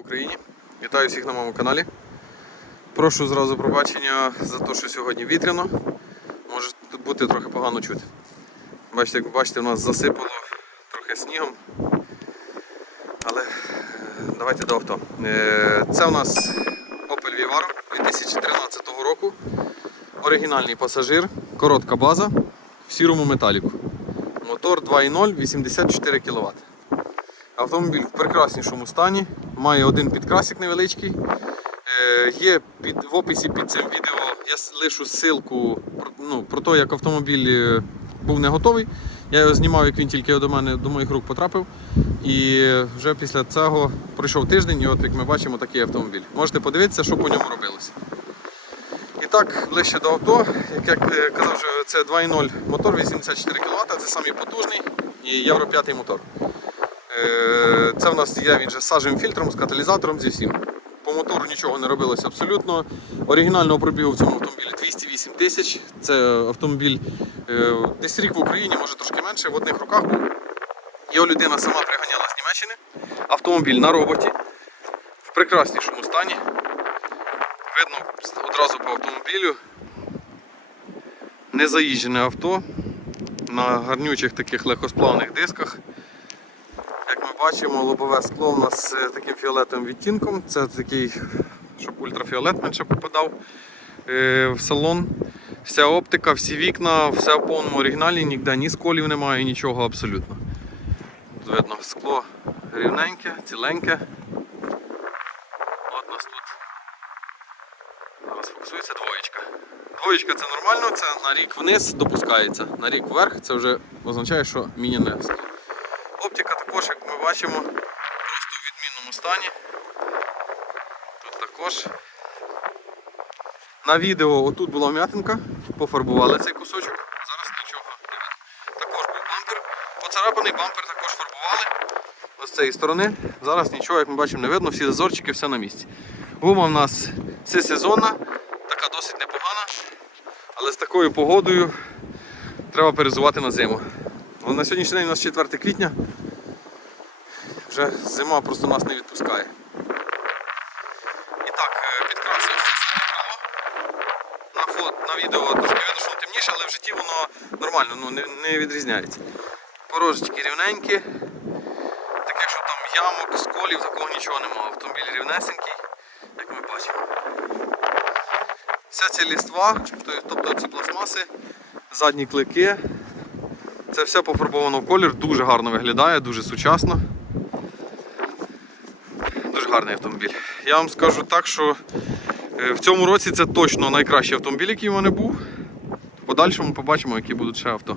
Україні! Вітаю всіх на моєму каналі. Прошу зразу пробачення за те, що сьогодні вітряно. Може бути трохи погано чути. Бачите, як ви бачите, у нас засипало трохи снігом. Але е, давайте до авто. Е, Це у нас Opel Vivaro 2013 року. Оригінальний пасажир, коротка база в сірому металіку. Мотор 2.0, 84 кВт. Автомобіль в прекраснішому стані, має один підкрасик невеличкий. Е, є під, в описі під цим відео я лишу ссылку ну, про те, як автомобіль е, був не готовий. Я його знімав, як він тільки до мене до моїх рук потрапив. І вже після цього пройшов тиждень, і от як ми бачимо, такий автомобіль. Можете подивитися, що по ньому робилося. І так, ближче до авто, як я е, казав, це 2.0 мотор 84 кВт, це самий потужний і Євро 5 мотор. Е, Це в нас є він же з сажевим фільтром, з каталізатором, зі всім. По мотору нічого не робилося абсолютно. Оригінального пробігу в цьому автомобілі 208 тисяч. Це автомобіль е, десь рік в Україні, може трошки менше, в одних руках був. Його людина сама приганяла з Німеччини. Автомобіль на роботі, в прекраснішому стані. Видно одразу по автомобілю. Незаїжджене авто на гарнючих таких легкосплавних дисках. Бачимо, лобове скло у нас з таким фіолетовим відтінком. Це такий, щоб ультрафіолет менше попадав е, в салон. Вся оптика, всі вікна, все в повному оригіналі, ніде ні сколів немає, нічого абсолютно. Тут видно, скло рівненьке, ціленьке. От нас тут зараз фокусується двоєчка. Двоєчка це нормально, це на рік вниз допускається. На рік вверх це вже означає, що міняне скло. Оптика також, як ми бачимо, просто в відмінному стані. Тут також. На відео отут була вм'ятинка, пофарбували цей кусочок, зараз нічого не видно. Також був бампер, поцарапаний бампер також фарбували. Ось з цієї сторони. Зараз нічого, як ми бачимо, не видно, всі зазорчики, все на місці. Гума в нас всесезонна, така досить непогана, але з такою погодою треба перезувати на зиму. На сьогоднішній день у нас 4 квітня. Вже зима просто нас не відпускає. І так, е, підкрасив все заднє крило. На, фото, на відео трошки видно, темніше, але в житті воно нормально, ну, не, не відрізняється. Порожечки рівненькі. Таке, що там ямок, сколів, такого нічого немає. Автомобіль рівнесенький, як ми бачимо. Вся ця ліства, тобто ці пластмаси, задні клики, це все пофарбовано в колір, дуже гарно виглядає, дуже сучасно. Гарний автомобіль. Я вам скажу так, що е, в цьому році це точно найкращий автомобіль, який в мене був. В подальшому побачимо, які будуть ще авто.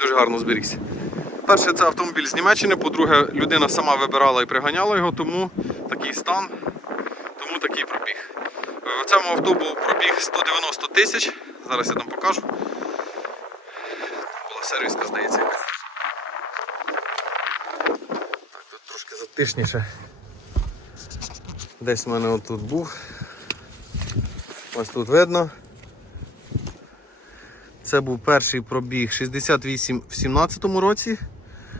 Дуже гарно зберігся. Перше, це автомобіль з Німеччини, по-друге, людина сама вибирала і приганяла його, тому такий стан, тому такий пробіг. В цьому авто був пробіг 190 тисяч. Зараз я там покажу. Була сервіска, здається. якась. Так, тут затишніше. Десь в мене отут був. Ось тут видно. Це був перший пробіг 68 в 17-му році.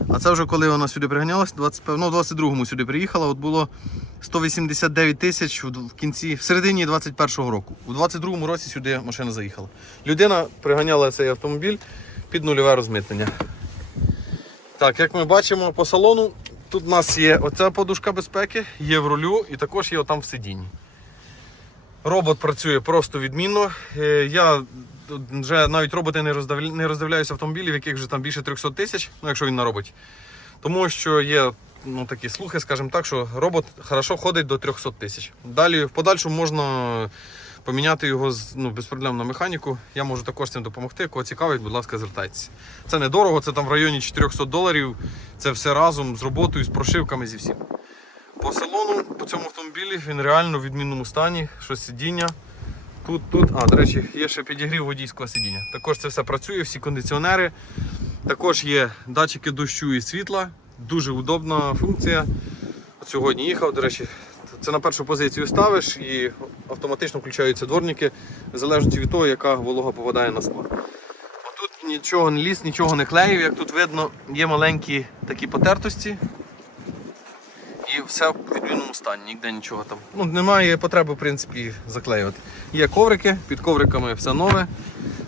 А це вже коли вона сюди приганялась, 20, ну, в 22-му сюди приїхала, от було 189 тисяч в кінці, в середині 21-го року. У 22-му році сюди машина заїхала. Людина приганяла цей автомобіль під нульове розмитнення. Так, як ми бачимо по салону, тут у нас є оця подушка безпеки, є в рулю і також є отам в сидінні. Робот працює просто відмінно. Е, Я вже навіть роботи не, роздивля... не роздивляюся автомобілів, яких вже там більше 300 тисяч, ну якщо він на роботі. Тому що є ну, такі слухи, скажімо так, що робот хорошо ходить до 300 тисяч. Далі в подальшому можна поміняти його ну, без проблем на механіку. Я можу також цим допомогти. Кого цікавить, будь ласка, звертайтеся. Це недорого, це там в районі 400 доларів. Це все разом з роботою, з прошивками, зі всім. По салону, по цьому автомобілі він реально в відмінному стані, що сидіння. Тут, тут, а, до речі, є ще підігрів водійського сидіння. Також це все працює, всі кондиціонери. Також є датчики дощу і світла. Дуже удобна функція. От сьогодні їхав, до речі, це на першу позицію ставиш і автоматично включаються дворники, в залежності від того, яка волога попадає на склад. Отут нічого не ліз, нічого не клеїв, як тут видно, є маленькі такі потертості. І все в відмінному стані, ніде нічого там. Ну, немає потреби, в принципі, заклеювати. Є коврики, під ковриками все нове.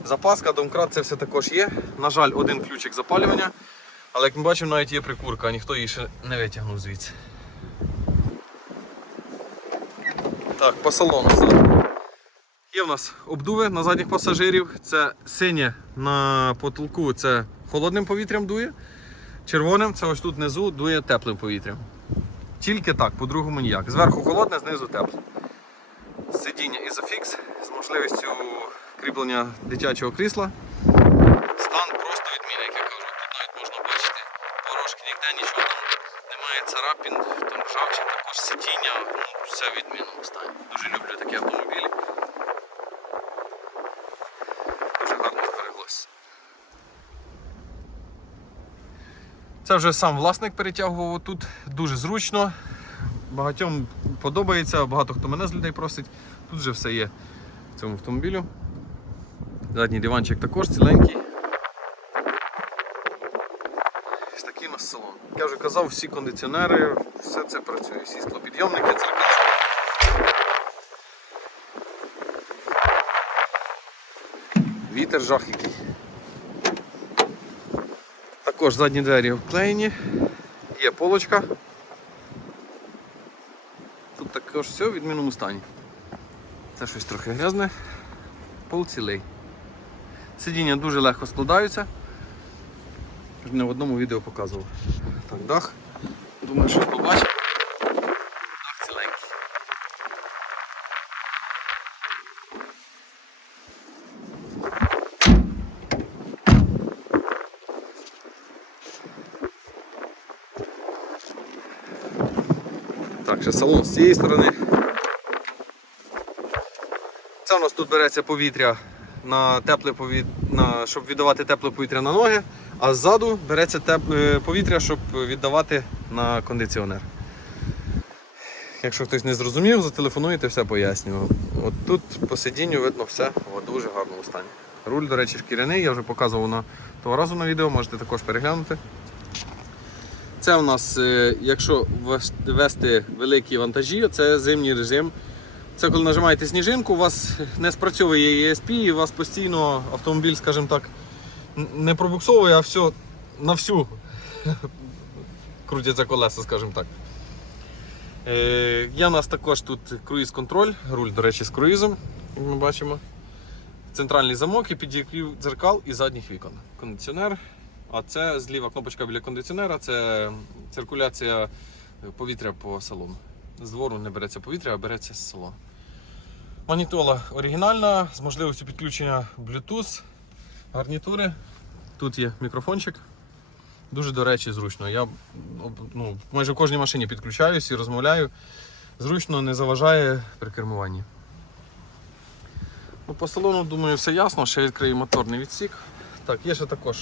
Запаска, домкрат, це все також є. На жаль, один ключик запалювання. Але як ми бачимо, навіть є прикурка, ніхто її ще не витягнув звідси. Так, по салону. Є в нас обдуви на задніх пасажирів. Це синє на потолку, це холодним повітрям дує. Червоним це ось тут внизу дує теплим повітрям. Тільки так, по-другому ніяк. Зверху холодне, знизу тепле. Сидіння Isofix з можливістю кріплення дитячого крісла. Стан просто відмінний, як я кажу. Тут навіть можна бачити порошки, ніде нічого там немає царапін, там ржавчин, також сидіння, ну, все в відмінному стані. Дуже люблю такі автомобілі. Дуже гарно збереглося. Це вже сам власник перетягував тут, дуже зручно. Багатьом подобається, багато хто мене з людей просить. Тут вже все є в цьому автомобілю. Задній диванчик також ціленький. Ось такий у нас салон. Я вже казав, всі кондиціонери, все це працює, всі склопідйомники, дзеркала. Вітер жах який. Також задні двері вклеєні, є полочка. Тут також все в відмінному стані. Це щось трохи грязне, пол цілий. Сидіння дуже легко складаються. Не в одному відео показував. Так, дах. Думаю, що побачив. Так, салон з цієї сторони. Це у нас тут береться повітря на тепле повітря, на, щоб віддавати тепле повітря на ноги, а ззаду береться тепле повітря, щоб віддавати на кондиціонер. Якщо хтось не зрозумів, зателефонуєте, все пояснюю. От тут по сидінню видно все в дуже гарному стані. Руль, до речі, шкіряний, я вже показував на того разу на відео, можете також переглянути. Це у нас, е, якщо вести великі вантажі, це зимній режим. Це коли нажимаєте сніжинку, у вас не спрацьовує ESP і у вас постійно автомобіль, скажімо так, не пробуксовує, а все на всю крутяться колеса, скажімо так. Е, є у нас також тут круїз-контроль, руль, до речі, з круїзом, ми бачимо. Центральний замок і підігрів дзеркал і задніх вікон. Кондиціонер. А це зліва кнопочка біля кондиціонера, це циркуляція повітря по салону. З двору не береться повітря, а береться з салону. Манітола оригінальна з можливістю підключення Bluetooth, гарнітури. Тут є мікрофончик. Дуже, до речі, зручно. Я ну, майже в кожній машині підключаюсь і розмовляю. Зручно не заважає при кермуванні. Ну, по салону, думаю, все ясно. Ще відкрию моторний відсік. Так, є ще також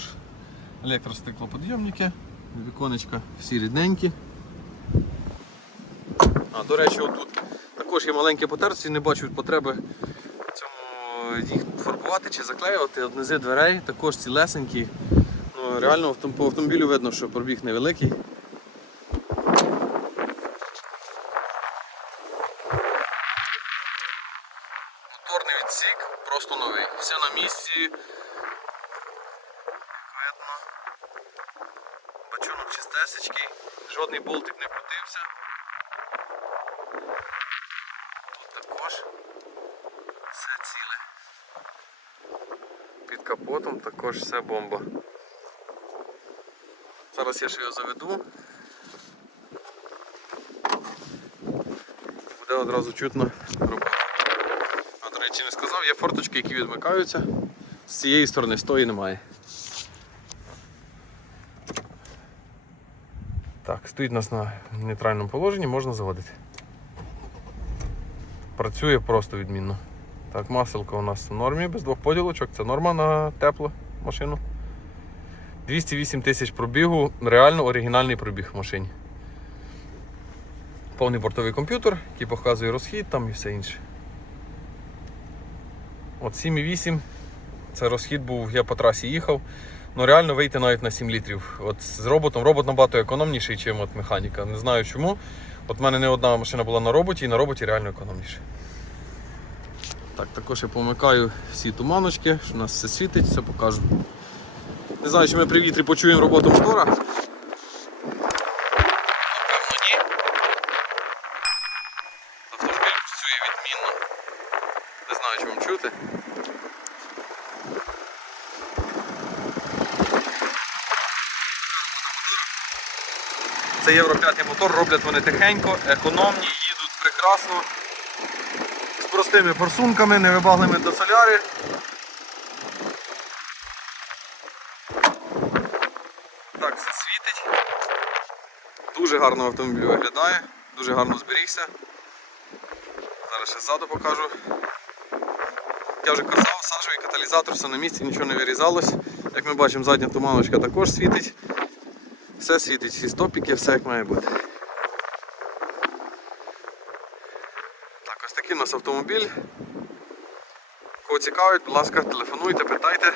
електростеклоподйомники, віконечка всі рідненькі. А, до речі, отут також є маленькі потерці, не бачу потреби цьому їх фарбувати чи заклеювати. От Низи дверей також цілесенькі. Ну, реально по автомобілю видно, що пробіг невеликий. Моторний відсік просто новий. Все на місці. Жодний болтик не крутився. Тут також все ціле. Під капотом також все бомба. Зараз я ще його заведу. Буде одразу чутно робота. А до речі, не сказав, є форточки, які відмикаються. З цієї сторони, з тої немає. Так, стоїть у нас на нейтральному положенні, можна заводити. Працює просто відмінно. Так, маселка у нас в нормі, без двох поділочок, це норма на теплу машину. 208 тисяч пробігу, реально оригінальний пробіг в машині. Повний бортовий комп'ютер, який показує розхід там і все інше. От 7,8 це розхід був, я по трасі їхав. Ну реально вийти навіть на 7 літрів. От з роботом робот набагато економніший, ніж от механіка. Не знаю чому. От в мене не одна машина була на роботі, і на роботі реально економніше. Так, також я помикаю всі туманочки, що у нас все світить, все покажу. Не знаю, чи ми при вітрі почуємо роботу мотора. Напевно, ні. Автомобіль працює відмінно. Не знаю, чи вам чути. Це Євро 5 мотор, роблять вони тихенько, економні, їдуть прекрасно. З простими форсунками, невибаглими до соляри. Так, все світить. Дуже гарно автомобіль виглядає, дуже гарно зберігся. Зараз ще ззаду покажу. Я вже казав, сажовий каталізатор, все на місці, нічого не вирізалось. Як ми бачимо, задня туманочка також світить. Все світить, всі стопіки, все як має бути. Так, ось такий у нас автомобіль. Кого цікавить, будь ласка, телефонуйте, питайте.